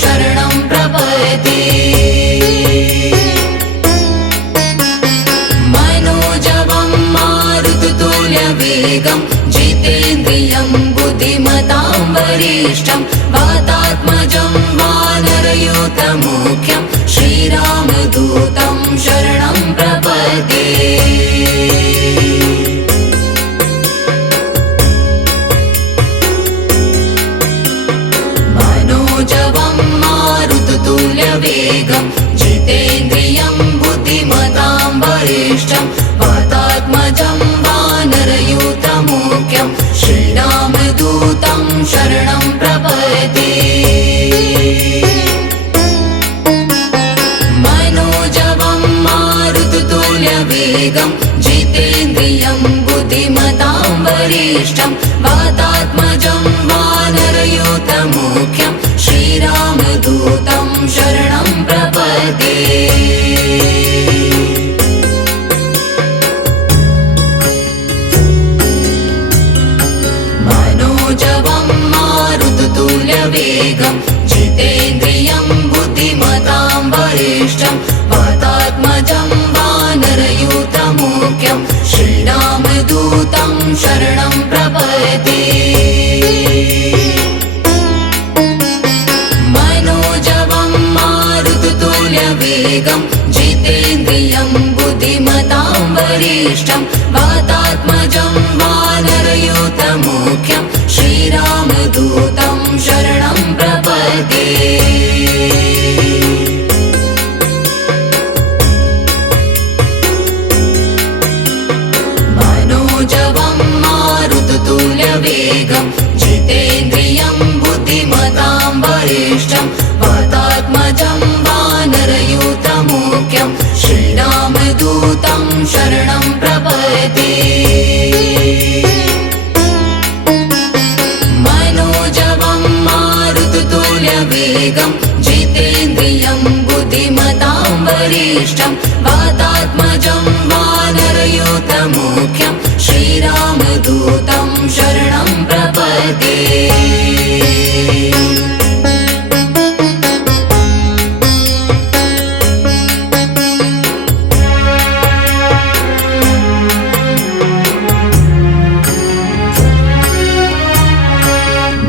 शरणं प्रपद्ये मनोजवं मारुततुल्यवेगं जितेन्द्रियं बुद्धिमतां वरिष्ठं वातात्मजं वानरयूथमुख्यं श्रीरामदूतं शरणं प्रपद्ये मनोजवं मारुततुल्यवेगं जितेन्द्रियं बुद्धिमतां वरिष्ठं वातात्मजं वानरयूथमुख्यं श्रीरामदूतं शरणं प्रपद्ये मनोजवं मारुततुल्यवेगं जितेन्द्रियं बुद्धिमतां वरिष्ठं वातात्मजं वानरयूथमुख्यं श्रीरामदूतं शरणं प्रपद्ये मनोजवं मारुततुल्यवेगं जितेन्द्रियं बुद्धिमतां वरिष्ठं वातात्मजं वानरयूथमुख्यं श्रीरामदूतं शरणं प्रपद्ये मनोजवं मारुततुल्यवेगं जितेन्द्रियं बुद्धिमतां वरिष्ठं वातात्मजं वानरयूथमुख्यं श्रीरामदूतं शरणं प्रपद्ये मनोजवं मारुततुल्यवेगं जितेन्द्रियं बुद्धिमतां वरिष्ठं वातात्मजं वानरयूथमुख्यं श्रीरामदूतं शरणं प्रपद्ये मनोजवं मारुततुल्यवेगं जितेन्द्रियं बुद्धिमतां वरिष्ठं वातात्मजं वानरयूथमुख्यं श्रीरामदूतं शरणं प्रपद्ये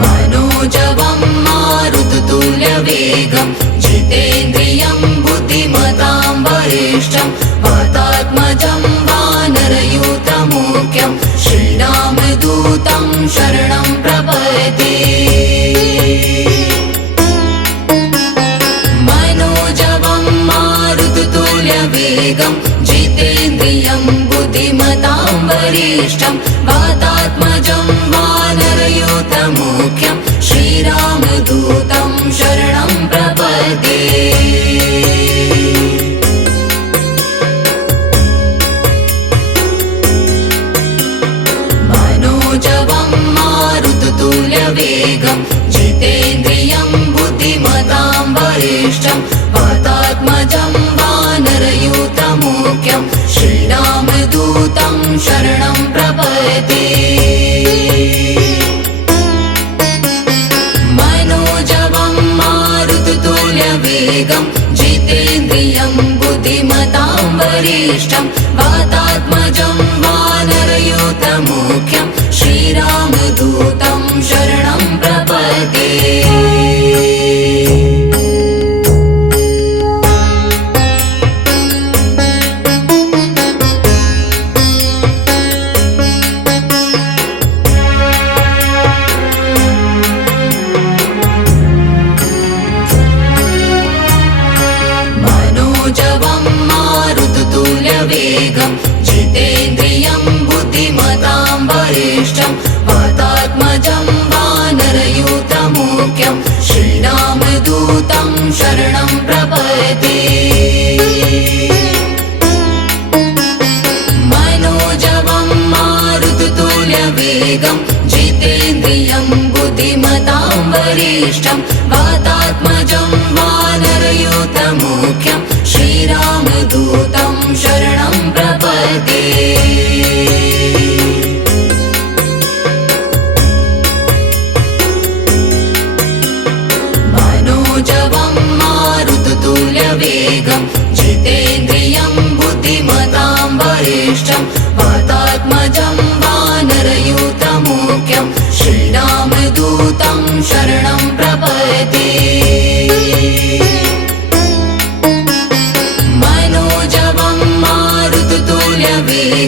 मनोजवं मारुततुल्यवेगं जितेन्द्रियं बुद्धिमतां वरिष्ठं वातात्मजं वानरयूथमुख्यं श्रीरामदूतं शरणं प्रपद्ये मनोजवं मारुततुल्यवेगं जितेन्द्रियं बुद्धिमतां वरिष्ठं वातात्मजं वानरयूथमुख्यं श्रीरामदूतं शरणं प्रपद्ये मनोजवं मारुततुल्यवेगं जितेन्द्रियं बुद्धिमतां वरिष्ठं वातात्मजं वानरयूथमुख्यं श्रीरामदूतं शरणं प्रपद्ये मनोजवं मारुततुल्यवेगं जितेन्द्रियं बुद्धिमतां वरिष्ठं वातात्मजं वानरयूथमुख्यं श्रीरामदूतं शरणं प्रपद्ये मनोजवं मारुततुल्यवेगं जितेन्द्रियं बुद्धिमतां वरिष्ठं वातात्मजं वानरयूथमुख्यं श्रीरामदूतं शरणं प्रपद्ये मनोजवं मारुततुल्यवेगं जितेन्द्रियं बुद्धिमतां वरिष्ठं वातात्मजं वानरयूथमुख्यं श्रीरामदूतं शरणं प्रपद्ये मनोजवं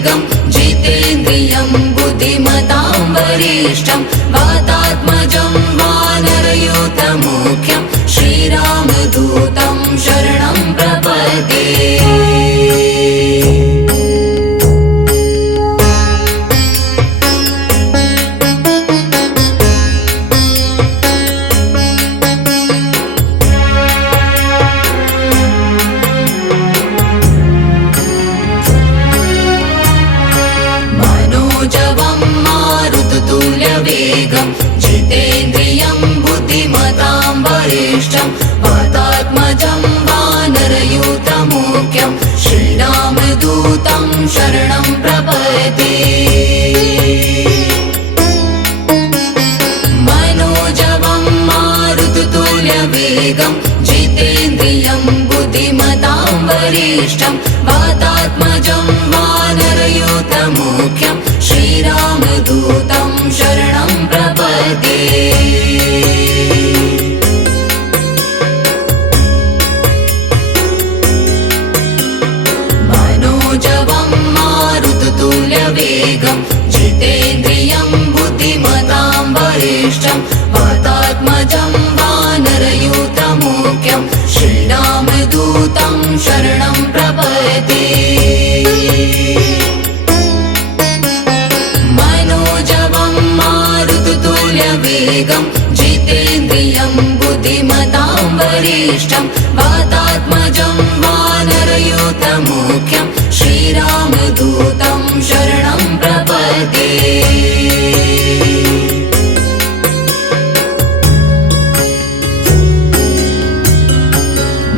वेगं जितेन्द्रियं बुद्धिमतां वरिष्ठं वातात्मजं वानरयूथमुख्यं श्रीरामदूतं शरणं प्रपद्ये। वेगं जितेन्द्रियं बुद्धिमतां वरिष्ठं वातात्मजं वानरयूथमुख्यं श्रीरामदूतं शरणं प्रपद्ये। मनोजवं मारुततुल्यवेगं जितेन्द्रियं बुद्धिमतां वरिष्ठं वातात्मजं वानरयूथमुख्यं श्रीरामदूतं शरणं प्रपद्ये। मनोजवं मारुततुल्यवेगं जितेन्द्रियं बुद्धिमतां वरिष्ठं वातात्मजं वानरयूथमुख्यं श्रीरामदूतं शरणं प्रपद्ये। वेगं जितेन्द्रियं बुद्धिमतां वरिष्ठं वातात्मजं वानरयूथमुख्यं श्रीरामदूतं शरणं प्रपद्ये।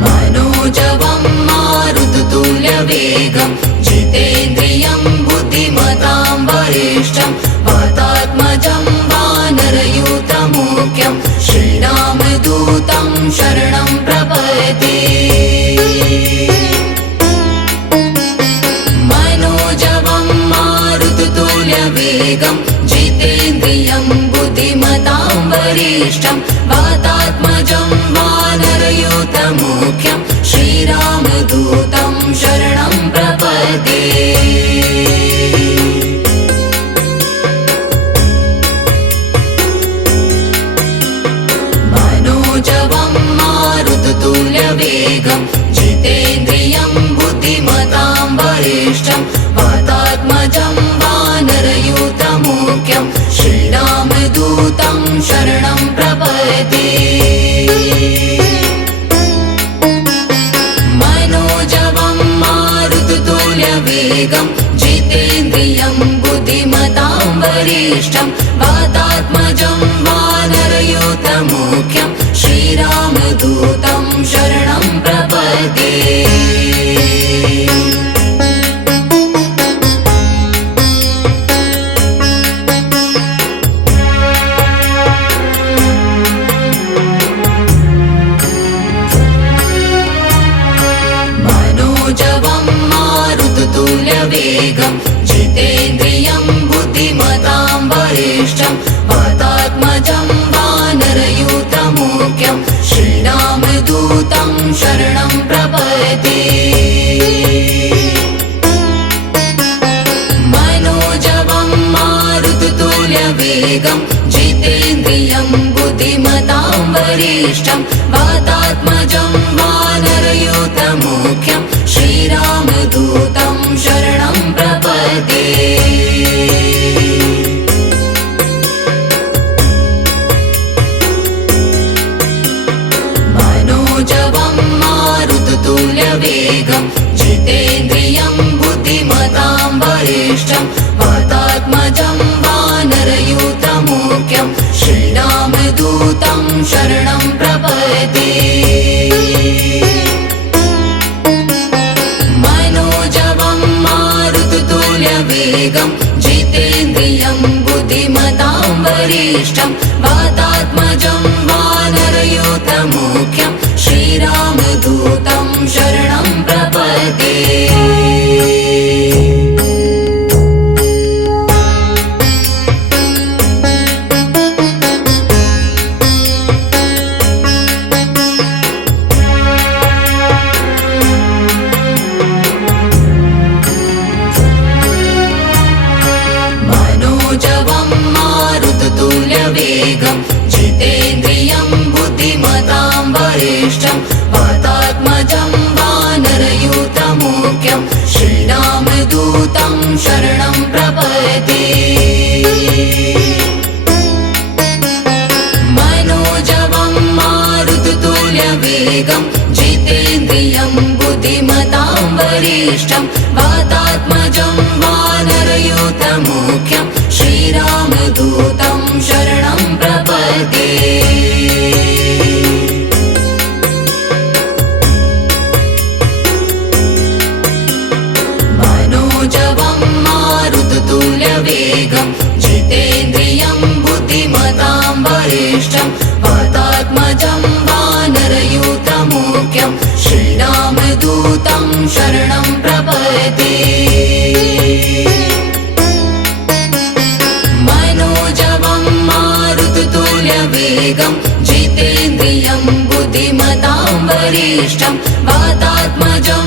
मनोजवं मारुततुल्यवेगं जितेन्द्रियं बुद्धिमतां वरिष्ठं वातात्मजं वानरयूथमुख्यं श्रीरामदूतं शरणं प्रपद्ये। मनोजवं मारुततुल्यवेगं जितेन्द्रियं बुद्धिमतां वरिष्ठं वातात्मजं वानरयूथमुख्यं श्रीरामदूतं शरणं प्रपद्ये। मनोजवं मारुततुल्यवेगं जितेन्द्रियं बुद्धिमतां वरिष्ठं वातात्मजं वानरयूथमुख्यं श्रीरामदूतं शरणं प्रपद्ये। मनोजवं मारुततुल्यवेगं जितेन्द्रियं बुद्धिमतां वरिष्ठं वातात्मजं वानरयूथमुख्यं श्रीरामदूतं शरणं प्रपद्ये। मनोजवं मारुततुल्यवेगं जितेन्द्रियं बुद्धिमतां वरिष्ठं वातात्मजं वानरयूथमुख्यं श्रीरामदूतं शरणं प्रपद्ये। मनोजवं मारुततुल्यवेगं जितेन्द्रियं बुद्धिमतां वरिष्ठं वातात्मजं वानरयूथमुख्यं श्रीरामदूतं शरणं प्रपद्ये। मनोजवं मारुततुल्यवेगं जितेन्द्रियं बुद्धिमतां वरिष्ठं वातात्मजं वानरयूथमुख्यं श्रीरामदूतं शरणं प्रपद्ये। मनोजवं मारुततुल्यवेगं जितेन्द्रियं बुद्धिमतां वरिष्ठं वातात्मजं वानरयूथमुख्यं श्रीरामदूतं शरणं प्रपद्ये। शरणं प्रपद्ये मनोजवं मारुततुल्यवेगं जितेन्द्रियं बुद्धिमतां वरिष्ठं वातात्मजं वानरयूथमुख्यं श्रीरामदूतं शरणं प्रपद्ये मनोजवं मारुततुल्यवेगं जितेन्द्रियं बुद्धिमतां वरिष्ठं वातात्मजं वानरयूथमुख्यं श्रीरामदूतं शरणं प्रपद्ये मनोजवं मारुततुल्यवेगं जितेन्द्रियं बुद्धिमतां वरिष्ठं वातात्मजं